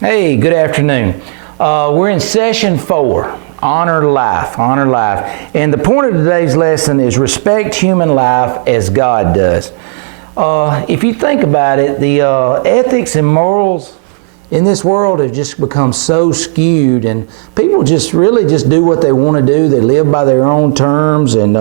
Hey, good afternoon. We're in session 4, Honor Life, Honor Life. And the point of today's lesson is respect human life as God does. If you think about it, the ethics and morals in this world have just become so skewed, and people just really just do what they want to do. They live by their own terms, and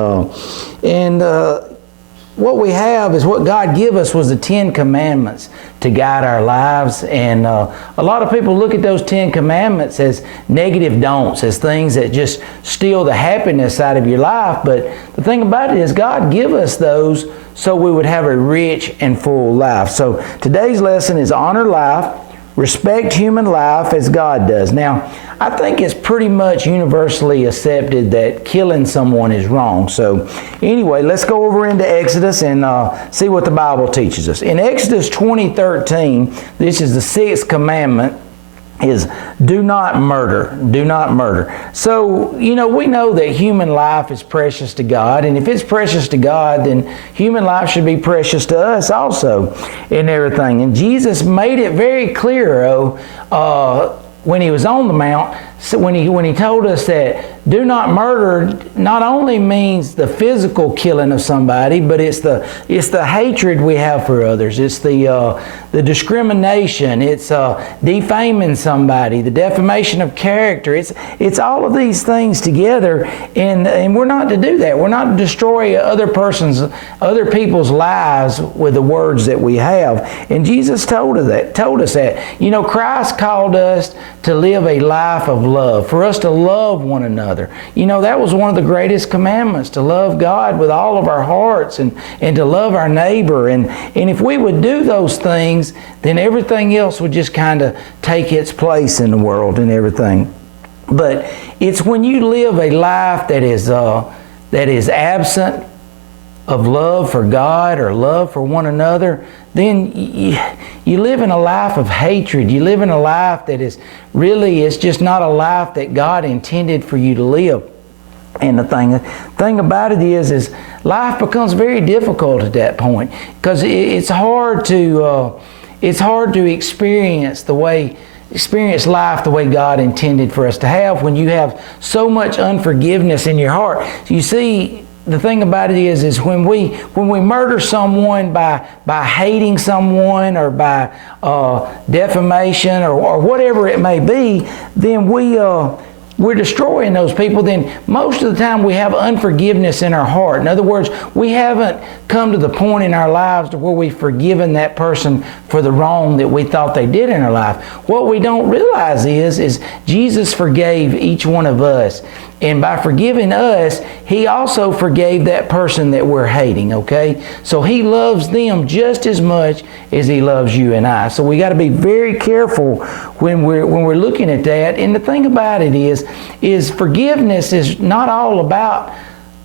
what we have is what God gave us was the 10 Commandments to guide our lives. And a lot of people look at those 10 Commandments as negative don'ts, as things that just steal the happiness out of your life. But the thing about it is God give us those so we would have a rich and full life. So today's lesson is honor life, respect human life as God does. Now, I think it's pretty much universally accepted that killing someone is wrong. So anyway, let's go over into Exodus and see what the Bible teaches us. In Exodus 20:13, this is the 6th commandment, is do not murder. Do not murder. So, we know that human life is precious to God, and if it's precious to God, then human life should be precious to us also in everything. And Jesus made it very clear, when he was on the mount, so when he told us that do not murder, not only means the physical killing of somebody, but it's the hatred we have for others. It's the discrimination. It's defaming somebody, the defamation of character. It's all of these things together, and we're not to do that. We're not to destroy other people's lives with the words that we have. And Jesus told us that. Christ called us to live a life of love, for us to love one another. That was one of the greatest commandments, to love God with all of our hearts and to love our neighbor. And if we would do those things, then everything else would just kind of take its place in the world and everything. But it's when you live a life that is absent of love for God or love for one another, then you live in a life of hatred. You live in a life that is really, it's just not a life that God intended for you to live. And the thing about it is life becomes very difficult at that point, because it's hard to experience life the way God intended for us to have when you have so much unforgiveness in your heart. You see, the thing about it is when we murder someone by hating someone or by defamation or whatever it may be, then we're destroying those people. Then most of the time we have unforgiveness in our heart. In other words, we haven't come to the point in our lives to where we've forgiven that person for the wrong that we thought they did in our life. What we don't realize is Jesus forgave each one of us. And by forgiving us, He also forgave that person that we're hating, okay? So He loves them just as much as He loves you and I. So we got to be very careful when we're looking at that. And the thing about it is forgiveness is not all about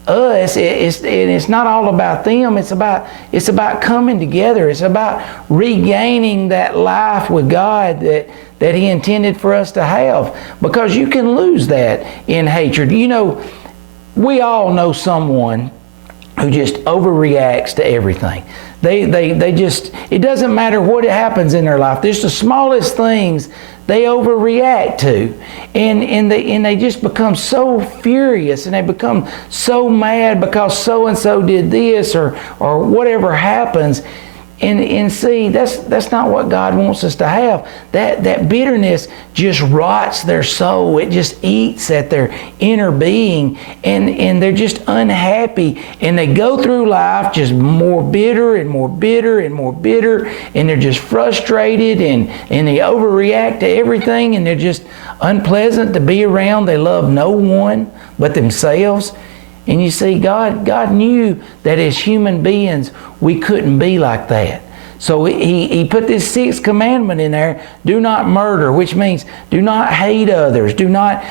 us. It's not all about them. It's about coming together. It's about regaining that life with God that He intended for us to have, because you can lose that in hatred. We all know someone who just overreacts to everything. They just, it doesn't matter what happens in their life. Just the smallest things they overreact to, and they just become so furious, and they become so mad because so and so did this or whatever happens. And see, that's not what God wants us to have. That bitterness just rots their soul. It just eats at their inner being, and they're just unhappy, and they go through life just more bitter and more bitter and more bitter, and they're just frustrated, and they overreact to everything, and they're just unpleasant to be around. They love no one but themselves. And you see, God knew that as human beings, we couldn't be like that. So He put this 6th commandment in there, do not murder, which means do not hate others, do not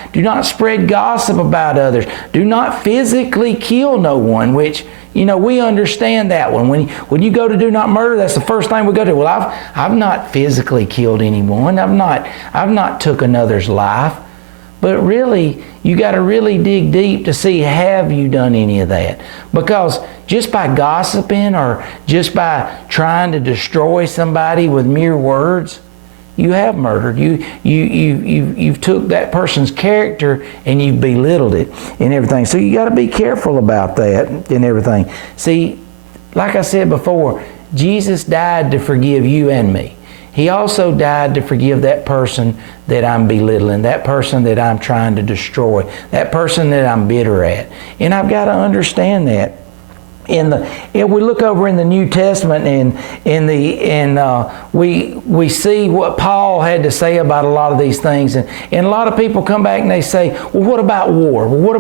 spread gossip about others, do not physically kill no one, which, we understand that one. When you go to do not murder, that's the first thing we go to. Well, I've not physically killed anyone. I've not took another's life. But really, you got to really dig deep to see, have you done any of that? Because just by gossiping or just by trying to destroy somebody with mere words, you have murdered. You've took that person's character and you've belittled it and everything. So you got to be careful about that and everything. See, like I said before, Jesus died to forgive you and me. He also died to forgive that person that I'm belittling, that person that I'm trying to destroy, that person that I'm bitter at. And I've got to understand that. If we look over in the New Testament we see what Paul had to say about a lot of these things, and a lot of people come back and they say, well, what about war? Well, what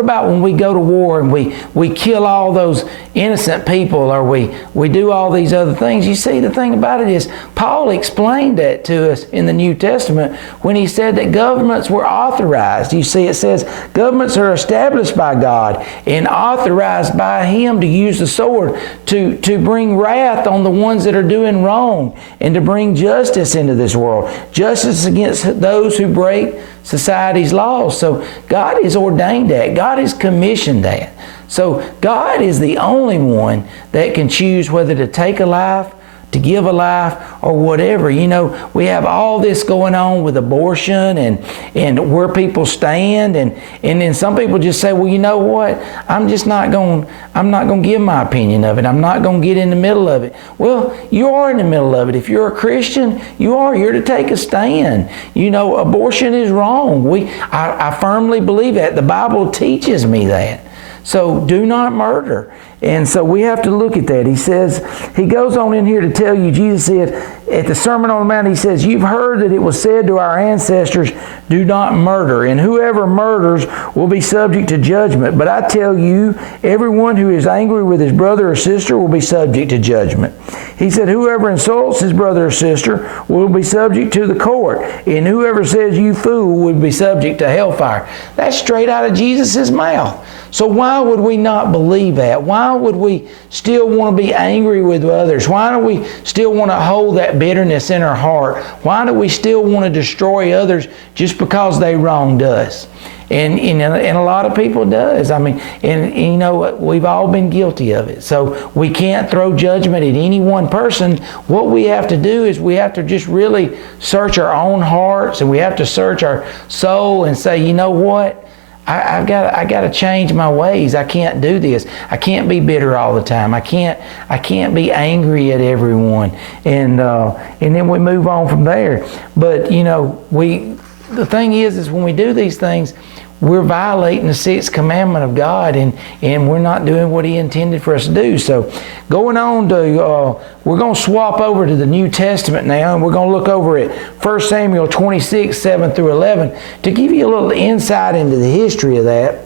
about when we go to war and we kill all those innocent people, or we do all these other things? You see, the thing about it is Paul explained that to us in the New Testament when he said that governments were authorized. You see, it says governments are established by God and authorized by Him to use the sword to bring wrath on the ones that are doing wrong, and to bring justice into this world, justice against those who break society's laws. So God has ordained that. God has commissioned that. So God is the only one that can choose whether to take a life, to give a life, or whatever. You know, we have all this going on with abortion and where people stand, and then some people just say, well, you know what, I'm not going to give my opinion of it. I'm not going to get in the middle of it. Well, you are in the middle of it. If you're a Christian, you're to take a stand. You know, abortion is wrong. I firmly believe that. The Bible teaches me that. So do not murder. And so we have to look at that. He goes on in here to tell you, Jesus said at the Sermon on the Mount, he says, you've heard that it was said to our ancestors, do not murder, and whoever murders will be subject to judgment. But I tell you, everyone who is angry with his brother or sister will be subject to judgment. He said, whoever insults his brother or sister will be subject to the court, and whoever says you fool will be subject to hellfire. That's straight out of Jesus' mouth. So why would we not believe that? Why would we still want to be angry with others? Why do we still want to hold that bitterness in our heart? Why do we still want to destroy others just because they wronged us? And a lot of people does. I mean, and you know, we've all been guilty of it. So we can't throw judgment at any one person. What we have to do is we have to just really search our own hearts, and we have to search our soul and say, you know what? I got to change my ways. I can't do this. I can't be bitter all the time. I can't be angry at everyone. And then we move on from there. But you know, the thing is when we do these things, we're violating the sixth commandment of God, and we're not doing what He intended for us to do. So going on to, we're going to swap over to the New Testament now, and we're going to look over at 1 Samuel 26, 7 through 11, to give you a little insight into the history of that.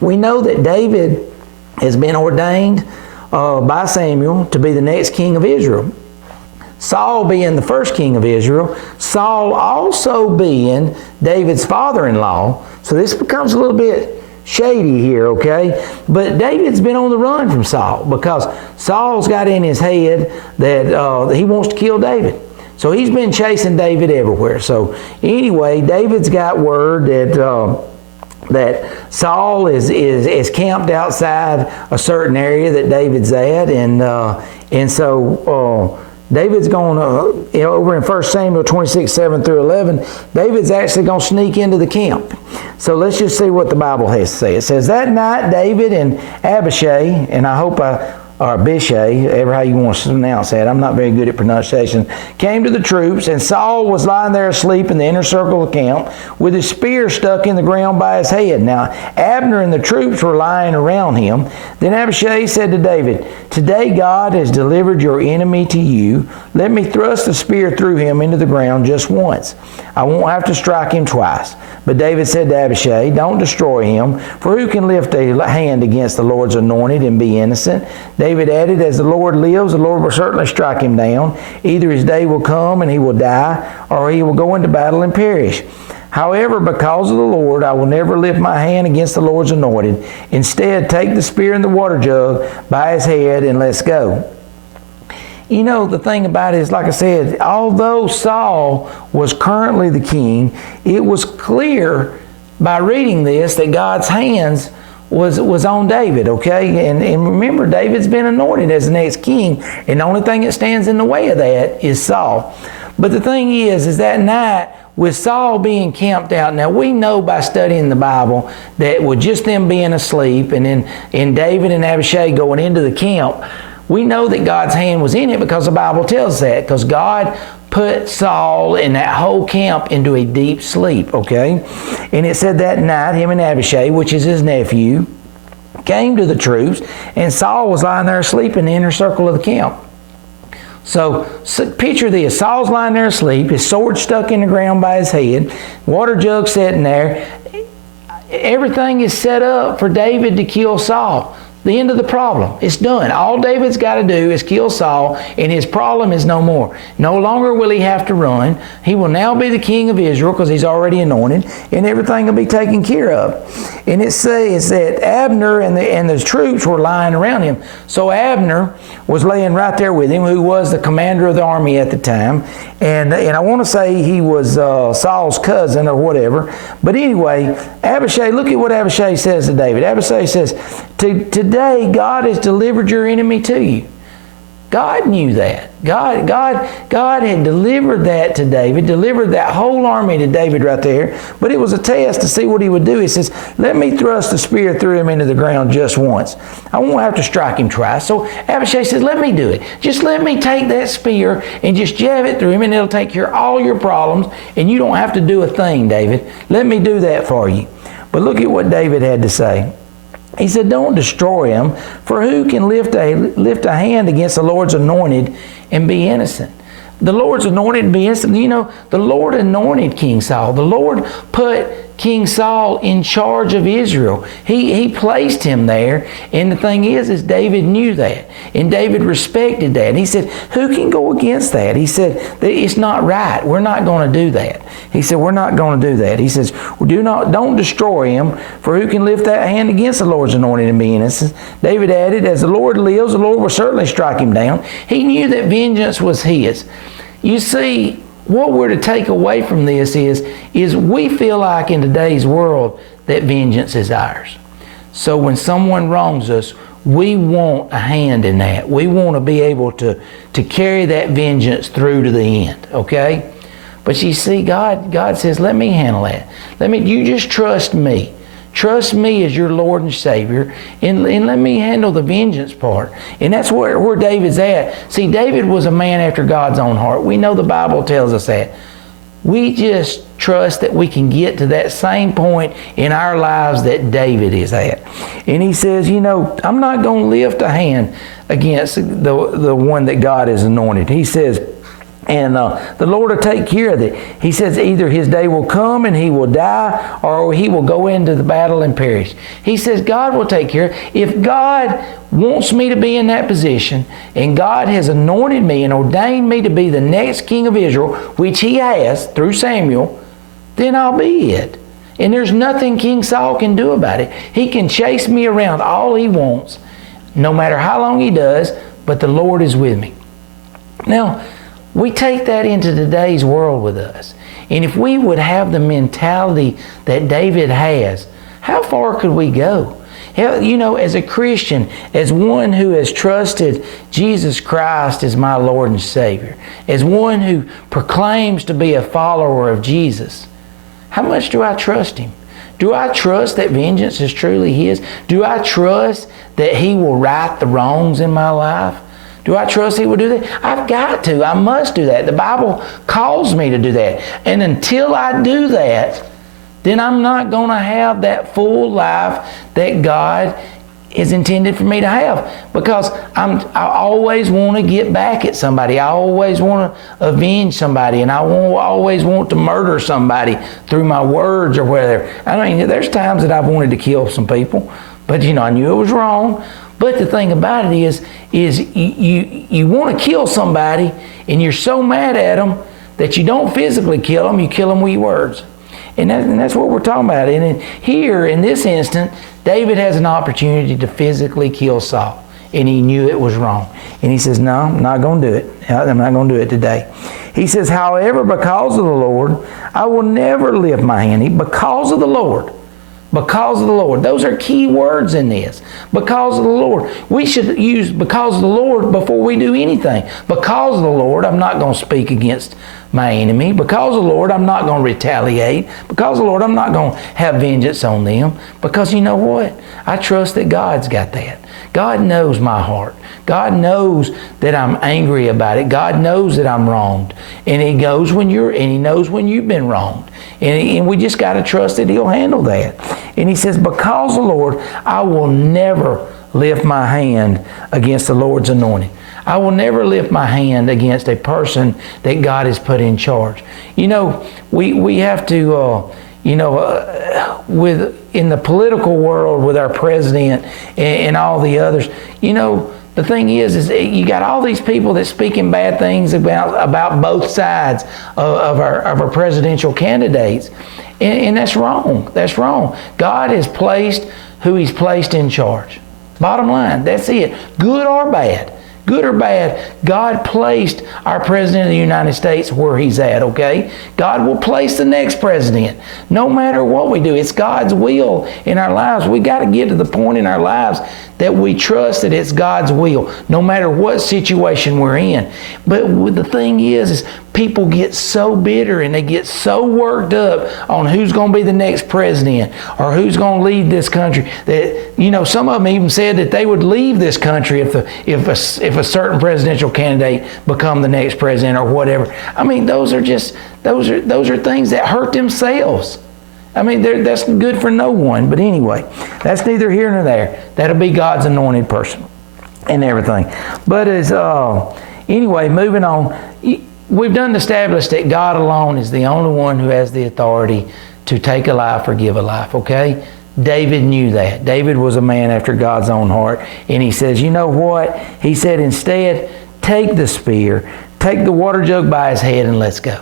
We know that David has been ordained by Samuel to be the next king of Israel. Saul being the first king of Israel, Saul also being David's father-in-law. So this becomes a little bit shady here, okay? But David's been on the run from Saul because Saul's got in his head that he wants to kill David. So he's been chasing David everywhere. So anyway, David's got word that Saul is camped outside a certain area that David's at, and so David's going over in 1 Samuel 26, 7 through 11, David's actually going to sneak into the camp. So let's just see what the Bible has to say. It says, that night David and Abishai, and I hope or Abishai, ever how you want to pronounce that, I'm not very good at pronunciation, came to the troops, and Saul was lying there asleep in the inner circle of the camp with his spear stuck in the ground by his head. Now Abner and the troops were lying around him. Then Abishai said to David, today God has delivered your enemy to you. Let me thrust the spear through him into the ground just once. I won't have to strike him twice. But David said to Abishai, don't destroy him, for who can lift a hand against the Lord's anointed and be innocent? David added, as the Lord lives, the Lord will certainly strike him down. Either his day will come and he will die, or he will go into battle and perish. However, because of the Lord, I will never lift my hand against the Lord's anointed. Instead, take the spear and the water jug by his head and let's go. You know, the thing about it is, like I said, although Saul was currently the king, it was clear by reading this that God's hands was on David, okay? And remember, David's been anointed as the next king, and the only thing that stands in the way of that is Saul. But the thing is that night, with Saul being camped out, now we know by studying the Bible that with just them being asleep and then David and Abishai going into the camp, we know that God's hand was in it because the Bible tells us that, because God put Saul and that whole camp into a deep sleep, okay? And it said that night, him and Abishai, which is his nephew, came to the troops, and Saul was lying there asleep in the inner circle of the camp. So picture this, Saul's lying there asleep, his sword stuck in the ground by his head, water jug sitting there. Everything is set up for David to kill Saul. The end of the problem. It's done. All David's got to do is kill Saul, and his problem is no more. No longer will he have to run. He will now be the king of Israel because he's already anointed, and everything will be taken care of. And it says that Abner and the troops were lying around him. So Abner was laying right there with him, who was the commander of the army at the time. And I want to say he was Saul's cousin or whatever. But anyway, Abishai, look at what Abishai says to David. Abishai says, today God has delivered your enemy to you. God knew that. God had delivered that to David, delivered that whole army to David right there. But it was a test to see what he would do. He says, let me thrust the spear through him into the ground just once. I won't have to strike him twice. So Abishai says, let me do it. Just let me take that spear and just jab it through him, and it'll take care of all your problems, and you don't have to do a thing, David. Let me do that for you. But look at what David had to say. He said, don't destroy him, for who can lift a hand against the Lord's anointed and be innocent? The Lord's anointed and be innocent. You know, the Lord anointed King Saul. The Lord put King Saul in charge of Israel. He placed him there. And the thing is David knew that. And David respected that. And he said, who can go against that? He said, it's not right. We're not going to do that. He said, we're not going to do that. He says, don't destroy him, for who can lift that hand against the Lord's anointed and be innocent? David added, as the Lord lives, the Lord will certainly strike him down. He knew that vengeance was his. You see, what we're to take away from this is we feel like in today's world that vengeance is ours. So when someone wrongs us, we want a hand in that. We want to be able to carry that vengeance through to the end, okay? But you see, God says, let me handle that. You just trust me. Trust me as your Lord and Savior, and let me handle the vengeance part. And that's where David's at. See, David was a man after God's own heart. We know the Bible tells us that. We just trust that we can get to that same point in our lives that David is at. And he says, I'm not going to lift a hand against the one that God has anointed. He says, and the Lord will take care of it. He says either his day will come and he will die, or he will go into the battle and perish. He says God will take care. If God wants me to be in that position, and God has anointed me and ordained me to be the next king of Israel, which he has through Samuel, then I'll be it. And there's nothing King Saul can do about it. He can chase me around all he wants, no matter how long he does, but the Lord is with me. Now, we take that into today's world with us. And if we would have the mentality that David has, how far could we go? As a Christian, as one who has trusted Jesus Christ as my Lord and Savior, as one who proclaims to be a follower of Jesus, how much do I trust Him? Do I trust that vengeance is truly His? Do I trust that He will right the wrongs in my life? Do I trust He will do that? I've got to. I must do that. The Bible calls me to do that. And until I do that, then I'm not going to have that full life that God is intended for me to have. Because I always want to get back at somebody. I always want to avenge somebody. And I always want to murder somebody through my words or whatever. I mean, there's times that I've wanted to kill some people. But, I knew it was wrong. But the thing about it is you want to kill somebody, and you're so mad at them that you don't physically kill them, you kill them with your words. And that's what we're talking about. And here, in this instant, David has an opportunity to physically kill Saul, and he knew it was wrong. And he says, no, I'm not going to do it. I'm not going to do it today. He says, however, because of the Lord, I will never lift my hand. Because of the Lord. Because of the Lord. Those are key words in this. Because of the Lord. We should use because of the Lord before we do anything. Because of the Lord, I'm not going to speak against my enemy. Because of the Lord, I'm not going to retaliate. Because of the Lord, I'm not going to have vengeance on them. Because you know what? I trust that God's got that. God knows my heart. God knows that I'm angry about it. God knows that I'm wronged. And He knows when He knows when you've been wronged. And we just got to trust that He'll handle that. And He says, because of the Lord, I will never lift my hand against the Lord's anointed. I will never lift my hand against a person that God has put in charge. You know, we have to, in the political world with our president and all the others, you know, the thing is you got all these people that speaking bad things about both sides of our presidential candidates. And that's wrong. That's wrong. God has placed who He's placed in charge. Bottom line, that's it. Good or bad. Good or bad, God placed our President of the United States where He's at, okay? God will place the next president. No matter what we do, it's God's will in our lives. We got to get to the point in our lives that we trust that it's God's will, no matter what situation we're in. But the thing is people get so bitter and they get so worked up on who's going to be the next president or who's going to lead this country that, you know, some of them even said that they would leave this country if a certain presidential candidate become the next president or whatever. I mean, those are things that hurt themselves. I mean, that's good for no one. But anyway, that's neither here nor there. That'll be God's anointed person and everything. But anyway, moving on. We've done established that God alone is the only one who has the authority to take a life or give a life, okay? David knew that. David was a man after God's own heart. And he says, you know what? He said, instead, take the spear, take the water jug by his head, and let's go.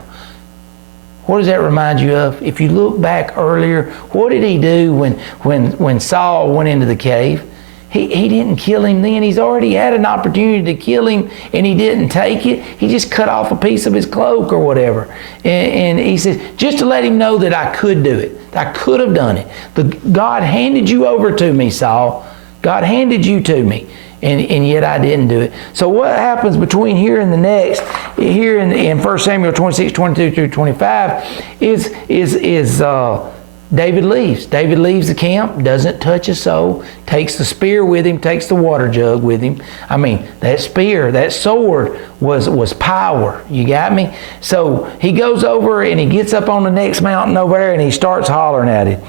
What does that remind you of? If you look back earlier, what did he do when Saul went into the cave? He didn't kill him then. He's already had an opportunity to kill him and he didn't take it. He just cut off a piece of his cloak or whatever. And he says, just to let him know that I could do it. I could have done it. God handed you over to me, Saul. God handed you to me. And yet I didn't do it. So what happens between here and the next, here in 1 Samuel 26, 22 through 25, is David leaves. David leaves the camp, doesn't touch a soul, takes the spear with him, takes the water jug with him. I mean, that spear, that sword was power. You got me? So he goes over and he gets up on the next mountain over there and he starts hollering at it.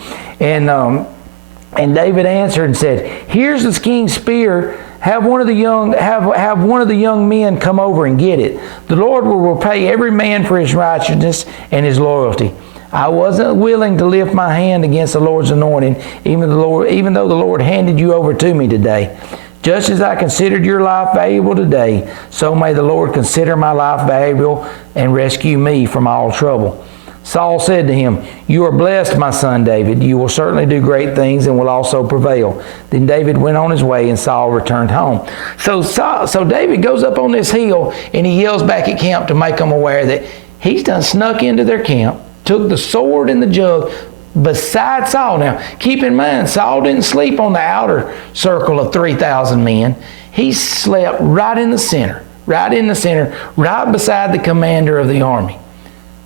And David answered and said, here's the king's spear. Have one of the young men come over and get it. The Lord will repay every man for his righteousness and his loyalty. I wasn't willing to lift my hand against the Lord's anointing, even though the Lord handed you over to me today. Just as I considered your life valuable today, so may the Lord consider my life valuable and rescue me from all trouble. Saul said to him, you are blessed, my son David. You will certainly do great things and will also prevail. Then David went on his way and Saul returned home. So David goes up on this hill and he yells back at camp to make them aware that he's done snuck into their camp, took the sword and the jug beside Saul. Now, keep in mind, Saul didn't sleep on the outer circle of 3,000 men. He slept right in the center, right beside the commander of the army.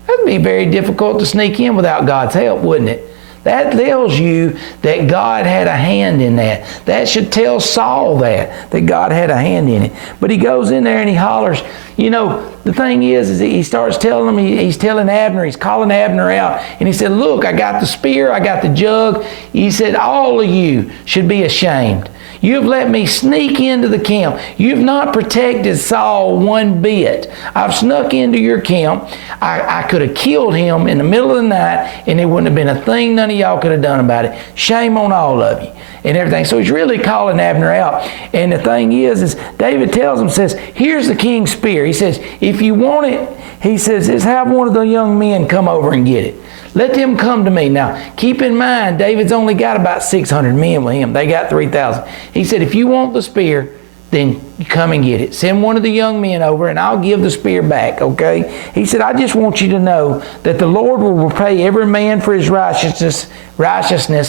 That'd be very difficult to sneak in without God's help, wouldn't it? That tells you that God had a hand in that. That should tell Saul that God had a hand in it. But he goes in there and he hollers. You know, the thing is that he starts telling him, he's telling Abner, he's calling Abner out. And he said, look, I got the spear, I got the jug. He said, all of you should be ashamed. You've let me sneak into the camp. You've not protected Saul one bit. I've snuck into your camp. I could have killed him in the middle of the night and there wouldn't have been a thing none of y'all could have done about it. Shame on all of you and everything. So he's really calling Abner out. And the thing is David tells him, says, here's the king's spear. He says, if you want it, he says, just have one of the young men come over and get it. Let them come to me. Now, keep in mind, David's only got about 600 men with him. They got 3,000. He said, if you want the spear, then you come and get it. Send one of the young men over and I'll give the spear back, okay? He said, I just want you to know that the Lord will repay every man for his righteousness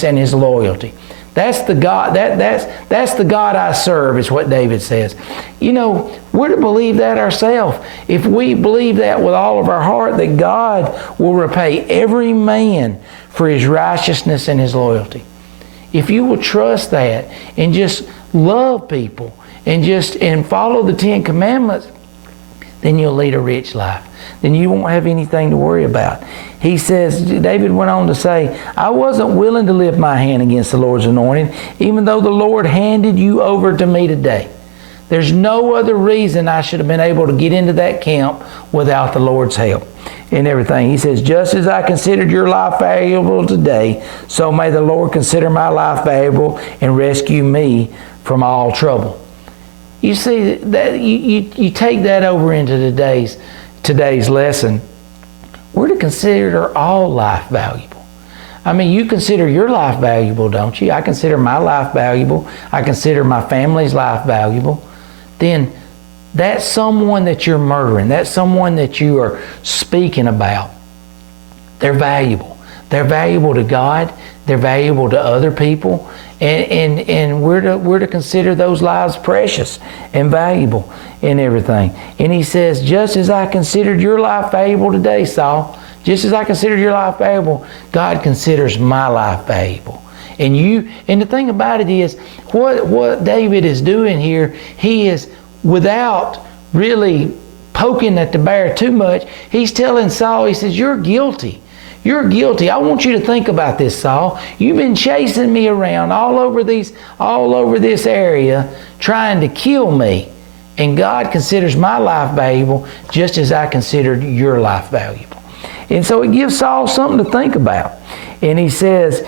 and his loyalty. That's the God. That's the God I serve, is what David says. You know, we're to believe that ourselves. If we believe that with all of our heart, that God will repay every man for his righteousness and his loyalty. If you will trust that and just love people and follow the 10 Commandments, then you'll lead a rich life. Then you won't have anything to worry about. He says, David went on to say, I wasn't willing to lift my hand against the Lord's anointed, even though the Lord handed you over to me today. There's no other reason I should have been able to get into that camp without the Lord's help and everything. He says, just as I considered your life valuable today, so may the Lord consider my life valuable and rescue me from all trouble. You see, that you take that over into today's lesson. We're to consider all life valuable. I mean, you consider your life valuable, don't you? I consider my life valuable. I consider my family's life valuable. Then that's someone that you're murdering. That's someone that you are speaking about. They're valuable. They're valuable to God. They're valuable to other people. And we're to consider those lives precious and valuable and everything. And he says, just as I considered your life valuable today, Saul, just as I considered your life valuable, God considers my life valuable. And the thing about it is, what David is doing here, he is, without really poking at the bear too much, he's telling Saul, he says, you're guilty. You're guilty. I want you to think about this, Saul. You've been chasing me around all over this area trying to kill me. And God considers my life valuable just as I considered your life valuable. And so it gives Saul something to think about. And he says,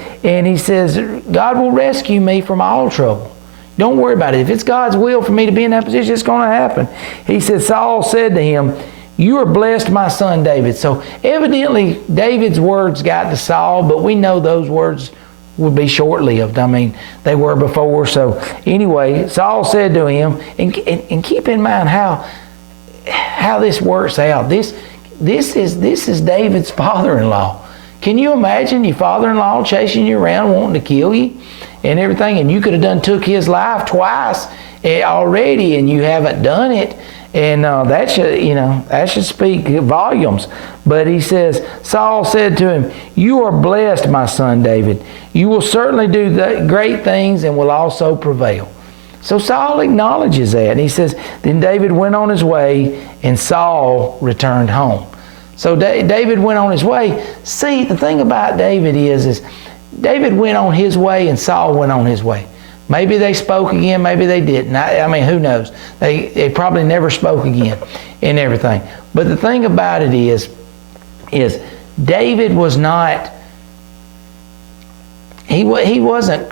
God will rescue me from all trouble. Don't worry about it. If it's God's will for me to be in that position, it's going to happen. He said, Saul said to him, you are blessed, my son David. So evidently David's words got to Saul, but we know those words would be short-lived. I mean, they were before. So anyway, Saul said to him, and keep in mind how this works out. This is David's father-in-law. Can you imagine your father-in-law chasing you around, wanting to kill you and everything, and you could have took his life twice already, and you haven't done it? And that should speak volumes. But he says, Saul said to him, you are blessed, my son David. You will certainly do great things and will also prevail. So Saul acknowledges that. And he says, then David went on his way and Saul returned home. So David went on his way. See, the thing about David is David went on his way and Saul went on his way. Maybe they spoke again, maybe they didn't. I mean, who knows? They probably never spoke again and everything. But the thing about it is David was not, he wasn't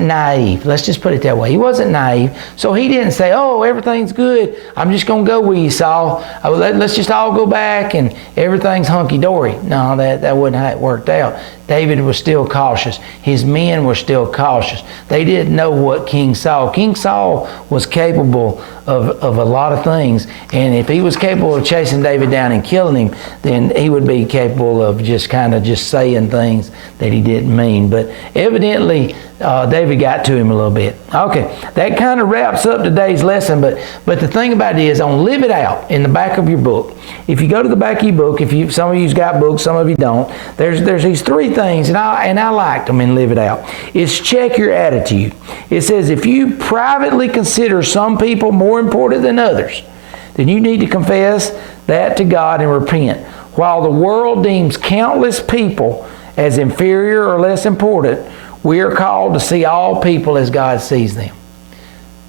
naive. Let's just put it that way. He wasn't naive. So he didn't say, oh, everything's good. I'm just going to go with you, Saul. Let's just all go back and everything's hunky-dory. No, that wasn't how it worked out. David was still cautious. His men were still cautious. They didn't know what King Saul was capable of a lot of things. And if he was capable of chasing David down and killing him, then he would be capable of just saying things that he didn't mean. But evidently, David got to him a little bit. Okay, that kind of wraps up today's lesson. But the thing about it is, on Live It Out in the back of your book, if you go to the back of your book, some of you's got books, some of you don't, there's these three things, and I liked them in Live It Out. It's check your attitude. It says, if you privately consider some people more important than others, then you need to confess that to God and repent. While the world deems countless people as inferior or less important, we are called to see all people as God sees them.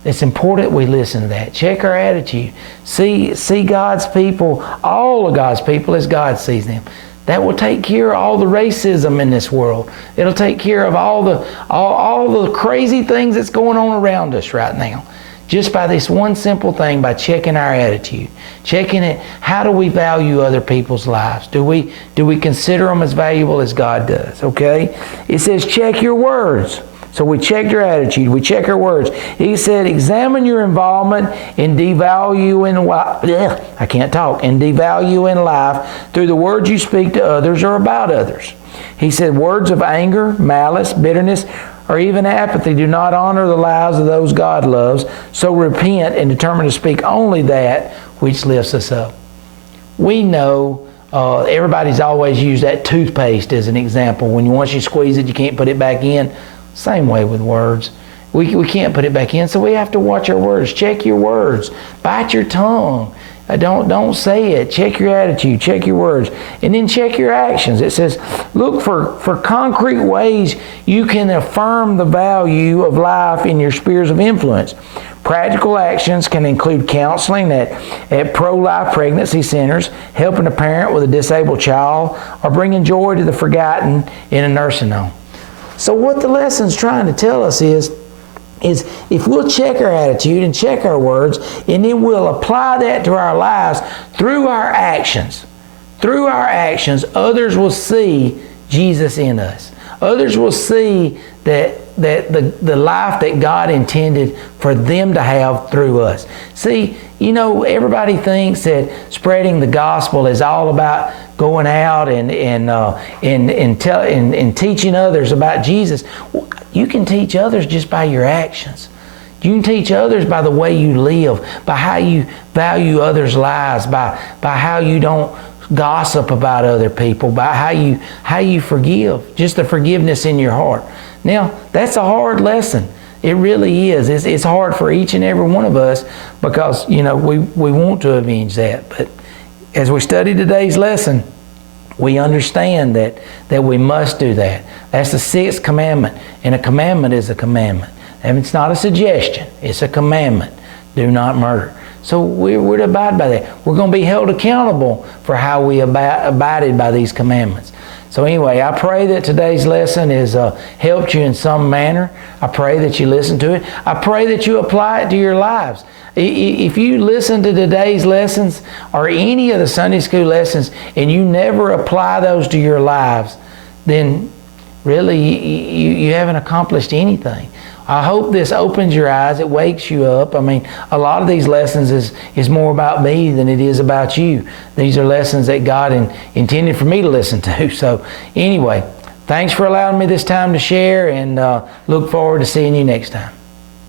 It's important we listen to that. Check our attitude. See God's people, all of God's people, as God sees them. That will take care of all the racism in this world. It'll take care of all the crazy things that's going on around us right now. Just by this one simple thing, by checking our attitude. Checking it, how do we value other people's lives? Do we consider them as valuable as God does? Okay? It says check your words. So we checked your attitude. We check our words. He said, examine your involvement in devaluing life through the words you speak to others or about others. He said, words of anger, malice, bitterness, or even apathy do not honor the lives of those God loves. So repent and determine to speak only that which lifts us up. We know everybody's always used that toothpaste as an example. Once you squeeze it, you can't put it back in. Same way with words. We can't put it back in, so we have to watch our words. Check your words. Bite your tongue. Don't say it. Check your attitude. Check your words. And then check your actions. It says, look for concrete ways you can affirm the value of life in your spheres of influence. Practical actions can include counseling at pro-life pregnancy centers, helping a parent with a disabled child, or bringing joy to the forgotten in a nursing home. So what the lesson's trying to tell us is if we'll check our attitude and check our words, and then we'll apply that to our lives through our actions, others will see Jesus in us. Others will see that the life that God intended for them to have through us. See, everybody thinks that spreading the gospel is all about going out and teaching others about Jesus. You can teach others just by your actions. You can teach others by the way you live, by how you value others' lives, by how you don't gossip about other people, by how you forgive, just the forgiveness in your heart. Now, that's a hard lesson. It really is. It's hard for each and every one of us because, we want to avenge that. But as we study today's lesson, we understand that we must do that. That's the 6th commandment. And a commandment is a commandment. And it's not a suggestion. It's a commandment. Do not murder. So we're to abide by that. We're going to be held accountable for how we abided by these commandments. So anyway, I pray that today's lesson has helped you in some manner. I pray that you listen to it. I pray that you apply it to your lives. If you listen to today's lessons or any of the Sunday school lessons and you never apply those to your lives, then really you haven't accomplished anything. I hope this opens your eyes. It wakes you up. I mean, a lot of these lessons is more about me than it is about you. These are lessons that God intended for me to listen to. So anyway, thanks for allowing me this time to share, and look forward to seeing you next time.